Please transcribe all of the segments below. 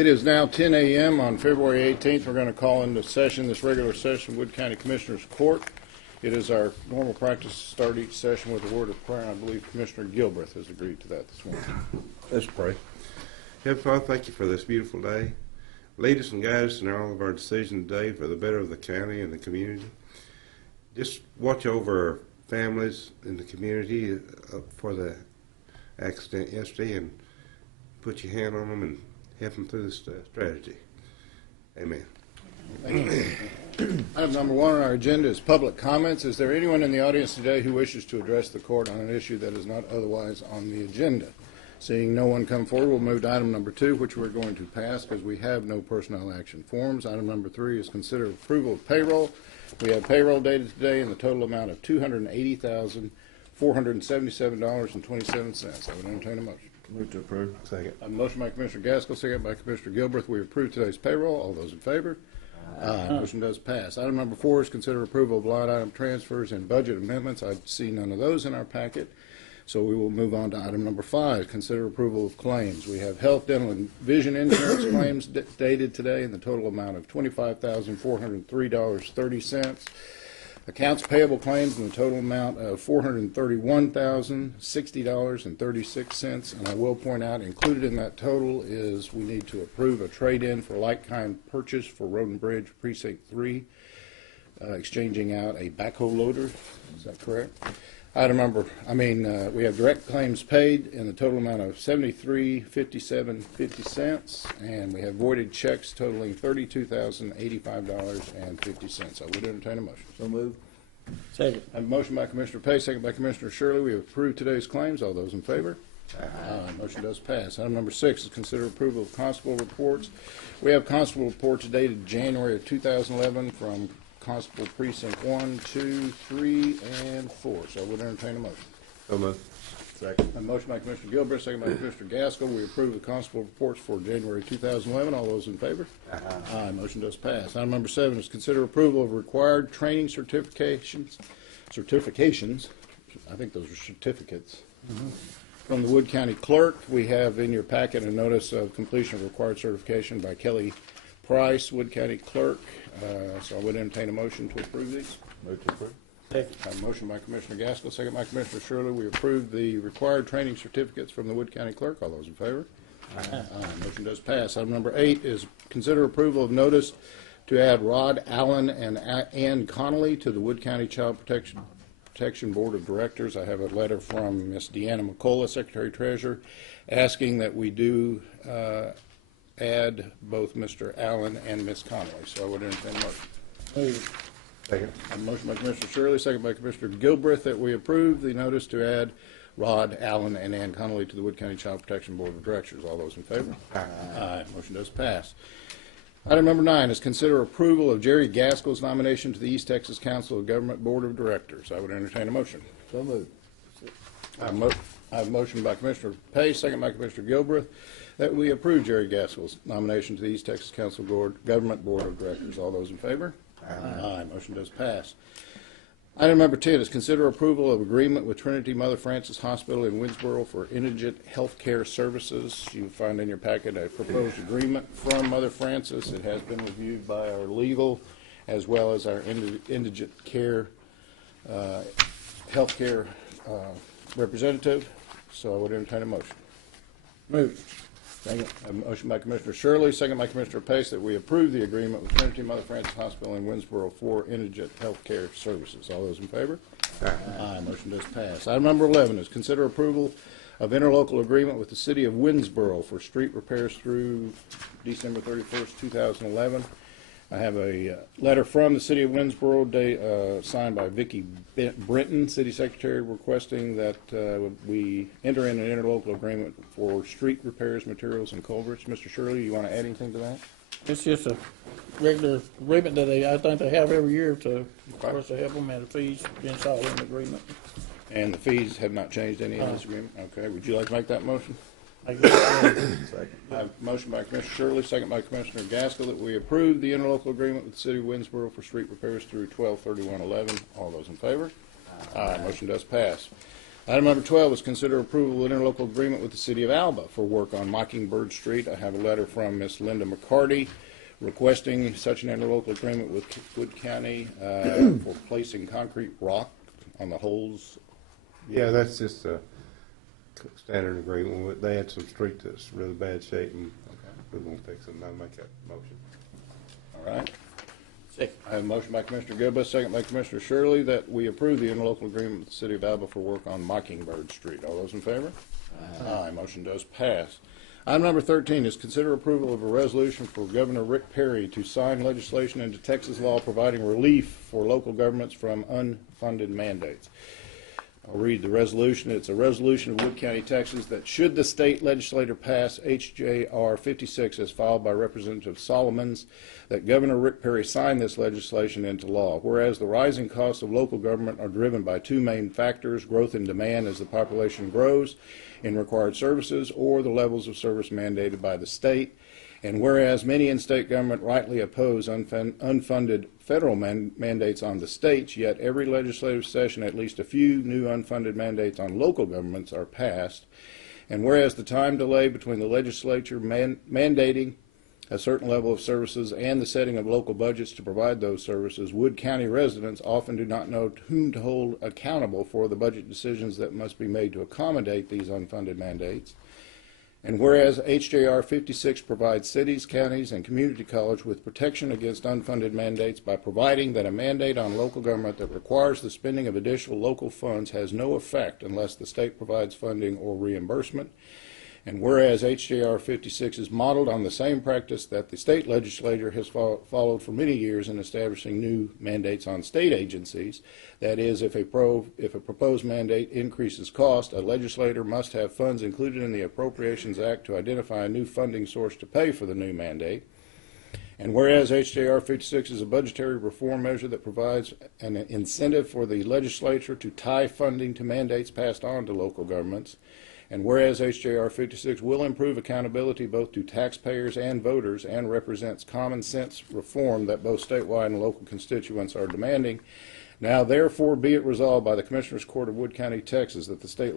It is now 10 a.m. on February 18th. We're going to call into session this regular session of Wood County Commissioners Court. It is our normal practice to start each session with a word of prayer. I believe Commissioner Gilbreth has agreed to that this morning. Let's pray. Heavenly Father, thank you for this beautiful day. Lead us and guide us in all of our decisions today for the better of the county and the community. Just watch over our families in the community for the accident yesterday and put your hand on them and help them through this strategy. Amen. Thank you. Item number one on our agenda is public comments. Is there anyone in the audience today who wishes to address the court on an issue that is not otherwise on the agenda? Seeing no one come forward, we'll move to item number two, which we're going to pass because we have no personnel action forms. Item number three is consider approval of payroll. We have payroll dated today in the total amount of $280,477.27. I would entertain a motion. Move to approve. Second. A motion by Commissioner Gaskell, second by Commissioner Gilbreth. We approve today's payroll. All those in favor? Aye. Motion does pass. Item number four is consider approval of line item transfers and budget amendments. I see none of those in our packet, so we will move on to item number five, consider approval of claims. We have health, dental, and vision insurance claims dated today in the total amount of $25,403.30. Accounts payable claims in the total amount of $431,060.36. And I will point out, included in that total is we need to approve a trade-in for like-kind purchase for Road and Bridge Precinct 3, exchanging out a backhoe loader. Is that correct? Item number, we have direct claims paid in the total amount of $73.5750, and we have voided checks totaling $32,085.50. I would entertain a motion. So moved. Second. I have a motion by Commissioner Pace, second by Commissioner Shirley. We have approved today's claims. All those in favor? Aye. Motion does pass. Item number six is consider approval of constable reports. We have constable reports dated January of 2011 from Constable Precinct 1, 2, 3, and 4. So I would entertain a motion. So moved. Second. A motion by Commissioner Gilbert, second by Commissioner Gaskell. We approve the constable reports for January 2011. All those in favor? Aye. Motion does pass. Item number seven is consider approval of required training certifications. I think those are certificates. From the Wood County Clerk, we have in your packet a notice of completion of required certification by Kelly Price, Wood County Clerk. So I would entertain a motion to approve these. Move to approve. Second. A motion by Commissioner Gaskell, second by Commissioner Shirley. We approve the required training certificates from the Wood County Clerk. All those in favor? Aye. Motion does pass. Item number eight is consider approval of notice to add Rod Allen and Ann Connolly to the Wood County Child Protection Board of Directors. I have a letter from Ms. Deanna McCullough, Secretary Treasurer, asking that we do add both Mr. Allen and Ms. Connolly. So I would entertain a motion. Second. A motion by Commissioner Shirley, second by Commissioner Gilbreth, that we approve the notice to add Rod Allen and Ann Connolly to the Wood County Child Protection Board of Directors. All those in favor? Aye. Motion does pass. Item number nine is consider approval of Jerry Gaskell's nomination to the East Texas Council of Government Board of Directors. I would entertain a motion. So moved. I have a motion by Commissioner Pace, second by Commissioner Gilbreth, that we approve Jerry Gaskell's nomination to the East Texas Council Government Board of Directors. All those in favor? Aye. Motion does pass. Item number 10 is consider approval of agreement with Trinity Mother Frances Hospital in Winsboro for indigent health care services. You find in your packet a proposed agreement from Mother Frances. It has been reviewed by our legal as well as our indigent care health care representative. So I would entertain a motion. Moved. Second. A motion by Commissioner Shirley, second by Commissioner Pace, that we approve the agreement with Trinity Mother Frances Hospital in Winsboro for indigent health care services. All those in favor? Aye. Motion does pass. Item number 11 is consider approval of interlocal agreement with the City of Winsboro for street repairs through December 31st, 2011. I have a letter from the City of Winsboro signed by Vicki Brinton, City Secretary, requesting that we enter in an interlocal agreement for street repairs, materials, and culverts. Mr. Shirley, you want to add anything to that? It's just a regular agreement that I think they have every year to, for us to help them, and the fees being solid in the agreement. And the fees have not changed any in this agreement? Okay. Would you like to make that motion? I guess, Second. I have a motion by Commissioner Shirley, second by Commissioner Gaskell, that we approve the interlocal agreement with the City of Winsboro for street repairs through 12/31/11. All those in favor? Aye. Motion does pass. Item number 12 is consider approval of interlocal agreement with the City of Alba for work on Mockingbird Street. I have a letter from Miss Linda McCarty requesting such an interlocal agreement with Wood County for placing concrete rock on the holes. Yeah, that's just a standard agreement. They had some street that's really bad shape, and we're going to fix it, and I'll make that motion. All right. Second. I have a motion by Commissioner Gilba, second by Commissioner Shirley, that we approve the interlocal agreement with the City of Alba for work on Mockingbird Street. All those in favor? Aye. Motion does pass. Item number 13 is consider approval of a resolution for Governor Rick Perry to sign legislation into Texas law providing relief for local governments from unfunded mandates. I'll read the resolution. It's a resolution of Wood County, Texas, that should the state legislature pass H.J.R. 56 as filed by Representative Solomons, that Governor Rick Perry sign this legislation into law. Whereas the rising costs of local government are driven by two main factors: growth in demand as the population grows in required services, or the levels of service mandated by the state. And whereas many in state government rightly oppose unfunded federal mandates on the states, yet every legislative session at least a few new unfunded mandates on local governments are passed. And whereas the time delay between the legislature mandating a certain level of services and the setting of local budgets to provide those services, Wood County residents often do not know whom to hold accountable for the budget decisions that must be made to accommodate these unfunded mandates. And whereas H.J.R. 56 provides cities, counties, and community college with protection against unfunded mandates by providing that a mandate on local government that requires the spending of additional local funds has no effect unless the state provides funding or reimbursement. And whereas H.J.R. 56 is modeled on the same practice that the state legislature has followed for many years in establishing new mandates on state agencies, that is, if a proposed mandate increases cost, a legislator must have funds included in the Appropriations Act to identify a new funding source to pay for the new mandate. And whereas H.J.R. 56 is a budgetary reform measure that provides an incentive for the legislature to tie funding to mandates passed on to local governments, and whereas H.J.R. 56 will improve accountability both to taxpayers and voters and represents common sense reform that both statewide and local constituents are demanding, now therefore be it resolved by the Commissioners Court of Wood County, Texas, that the state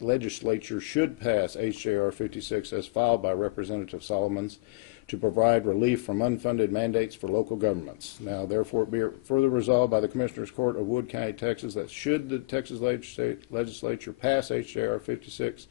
legislature should pass H.J.R. 56 as filed by Representative Solomons to provide relief from unfunded mandates for local governments. Now, therefore, be it further resolved by the Commissioners Court of Wood County, Texas, that should the Texas legislature pass H.J.R. 56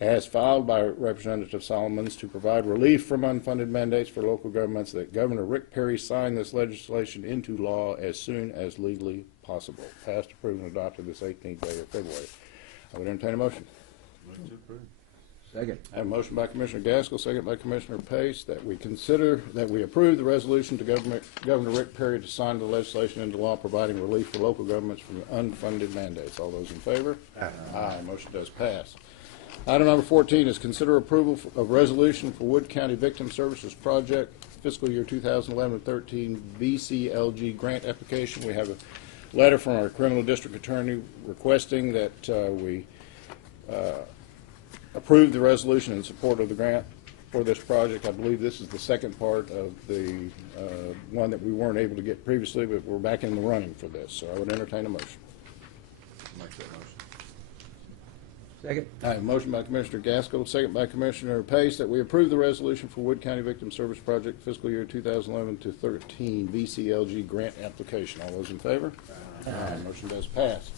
as filed by Representative Solomons to provide relief from unfunded mandates for local governments, that Governor Rick Perry sign this legislation into law as soon as legally possible. Passed, approved, and adopted this 18th day of February. I would entertain a motion. Move to approve. Second. I have a motion by Commissioner Gaskell, second by Commissioner Pace, that we approve the resolution to Governor Rick Perry to sign the legislation into law providing relief for local governments from unfunded mandates. All those in favor? Aye. Motion does pass. Item number 14 is consider approval of resolution for Wood County Victim Services Project fiscal year 2011-13 VCLG grant application. We have a letter from our criminal district attorney requesting that we approve the resolution in support of the grant for this project. I believe this is the second part of the one that we weren't able to get previously, but we're back in the running for this. So I would entertain a motion. Make that motion. Second. I have a motion by Commissioner Gaskell, second by Commissioner Pace, that we approve the resolution for Wood County Victim Service Project fiscal year 2011-13 VCLG grant application. All those in favor? Aye. Motion does pass.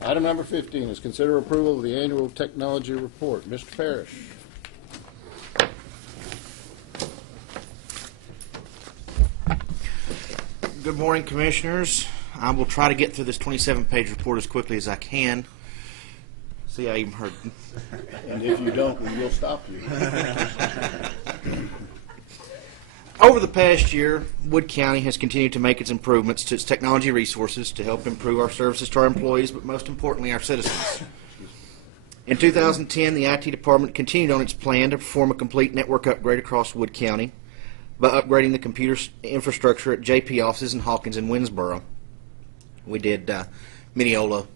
Item number 15 is consider approval of the annual technology report. Mr. Parrish. Good morning, Commissioners. I will try to get through this 27-page report as quickly as I can. See, I even heard. And if you don't, we will stop you. Over the past year, Wood County has continued to make its improvements to its technology resources to help improve our services to our employees, but most importantly, our citizens. In 2010, the IT department continued on its plan to perform a complete network upgrade across Wood County by upgrading the computer infrastructure at JP offices in Hawkins and Winsboro. We did Mineola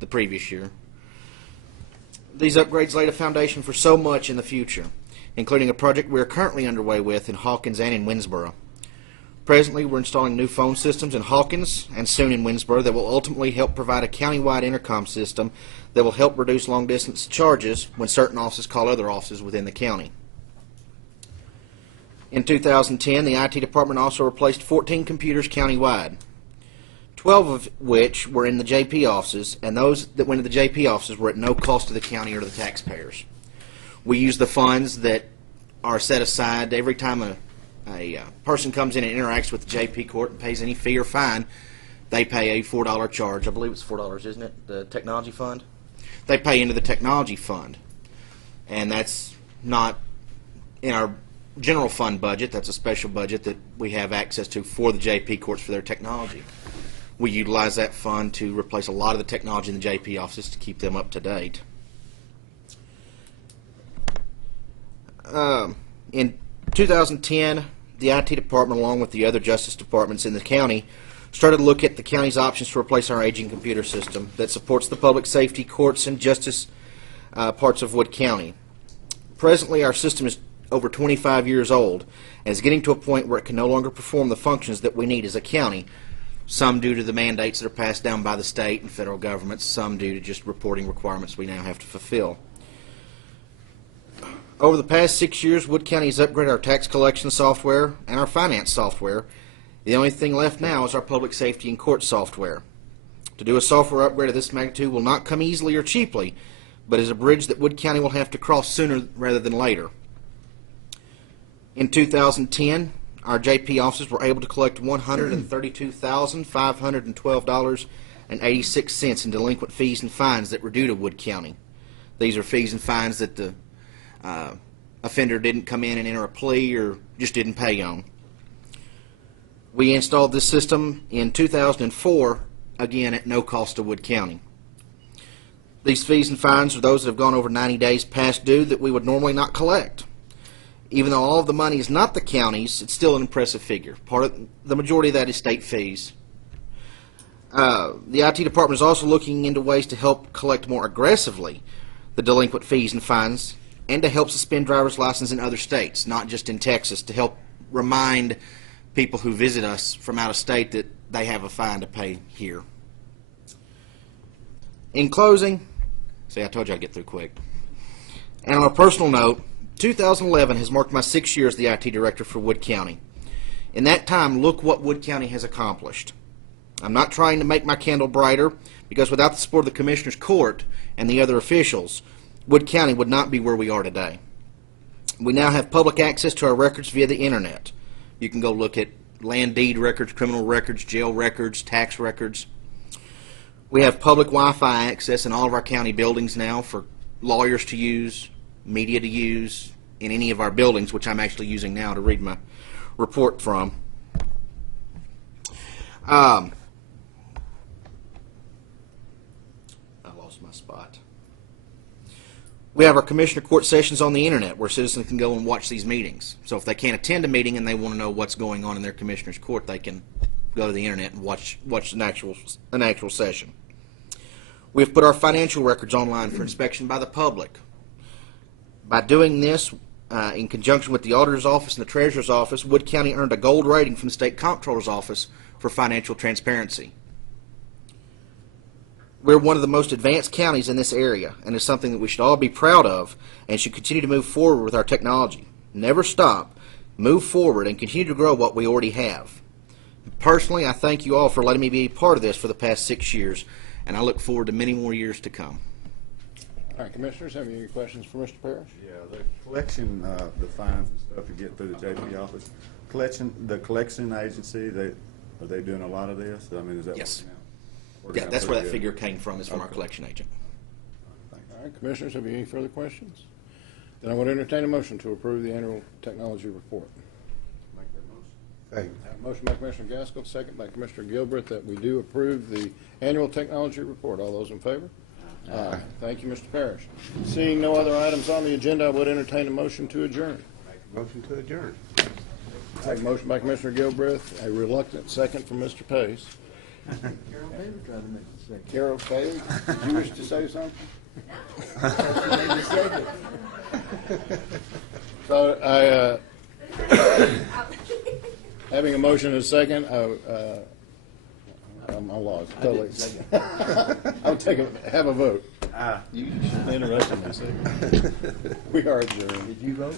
the previous year. These upgrades laid a foundation for so much in the future, including a project we are currently underway with in Hawkins and in Winsboro. Presently, we're installing new phone systems in Hawkins and soon in Winsboro that will ultimately help provide a countywide intercom system that will help reduce long-distance charges when certain offices call other offices within the county. In 2010, the IT department also replaced 14 computers countywide, 12 of which were in the JP offices, and those that went to the JP offices were at no cost to the county or to the taxpayers. We use the funds that are set aside every time a person comes in and interacts with the JP court and pays any fee or fine. They pay a $4 charge. I believe it's $4, isn't it? The technology fund? They pay into the technology fund. And that's not in our general fund budget. That's a special budget that we have access to for the JP courts for their technology. We utilize that fund to replace a lot of the technology in the JP offices to keep them up to date. In 2010, the IT department, along with the other justice departments in the county, started to look at the county's options to replace our aging computer system that supports the public safety, courts, and justice parts of Wood County. Presently, our system is over 25 years old and is getting to a point where it can no longer perform the functions that we need as a county, some due to the mandates that are passed down by the state and federal governments, some due to just reporting requirements we now have to fulfill. Over the past 6 years, Wood County has upgraded our tax collection software and our finance software. The only thing left now is our public safety and court software. To do a software upgrade of this magnitude will not come easily or cheaply, but is a bridge that Wood County will have to cross sooner rather than later. In 2010, our JP offices were able to collect $132,512.86 in delinquent fees and fines that were due to Wood County. These are fees and fines that the offender didn't come in and enter a plea or just didn't pay on. We installed this system in 2004, again at no cost to Wood County. These fees and fines are those that have gone over 90 days past due that we would normally not collect. Even though all of the money is not the county's, it's still an impressive figure. The majority of that is state fees. The IT department is also looking into ways to help collect more aggressively the delinquent fees and fines, and to help suspend driver's license in other states, not just in Texas, to help remind people who visit us from out of state that they have a fine to pay here. In closing, see, I told you I'd get through quick. And on a personal note, 2011 has marked my 6th year as the IT director for Wood County. In that time, look what Wood County has accomplished. I'm not trying to make my candle brighter, because without the support of the Commissioner's Court and the other officials, Wood County would not be where we are today. We now have public access to our records via the internet. You can go look at land deed records, criminal records, jail records, tax records. We have public Wi-Fi access in all of our county buildings now for lawyers to use, media to use, in any of our buildings, which I'm actually using now to read my report from. I lost my spot. We have our Commissioner Court sessions on the internet where citizens can go and watch these meetings. So if they can't attend a meeting and they want to know what's going on in their Commissioner's Court, they can go to the internet and watch an actual session. We've put our financial records online for inspection by the public. By doing this, in conjunction with the Auditor's Office and the Treasurer's Office, Wood County earned a gold rating from the State Comptroller's Office for financial transparency. We're one of the most advanced counties in this area, and it's something that we should all be proud of and should continue to move forward with our technology. Never stop, move forward, and continue to grow what we already have. Personally, I thank you all for letting me be a part of this for the past 6 years, and I look forward to many more years to come. All right, Commissioners, have you any questions for Mr. Parrish? Yeah, the collection, the fines and stuff you get through the JP office, the collection agency, are they doing a lot of this? I mean, is that Yes. working Yeah, out that's where that pretty figure good? came from, is from our Okay. collection agent. All right, Commissioners, have you any further questions? Then I would entertain a motion to approve the annual technology report. Make that motion. Thank you. I have a motion by Commissioner Gaskell, second by Commissioner Gilbert, that we do approve the annual technology report. All those in favor? Aye. Thank you, Mr. Parrish. Seeing no other items on the agenda, I would entertain a motion to adjourn. Motion to adjourn. I have a motion by Commissioner Gilbert, a reluctant second from Mr. Pace. Carol Bailey tried to make the second. Carol Bailey, did you wish to say something? She made the second. So I have Having a motion and a second, I'm lost. I Totally. didn't second. Have a vote. You Interrupted me. We are adjourned. Did you vote?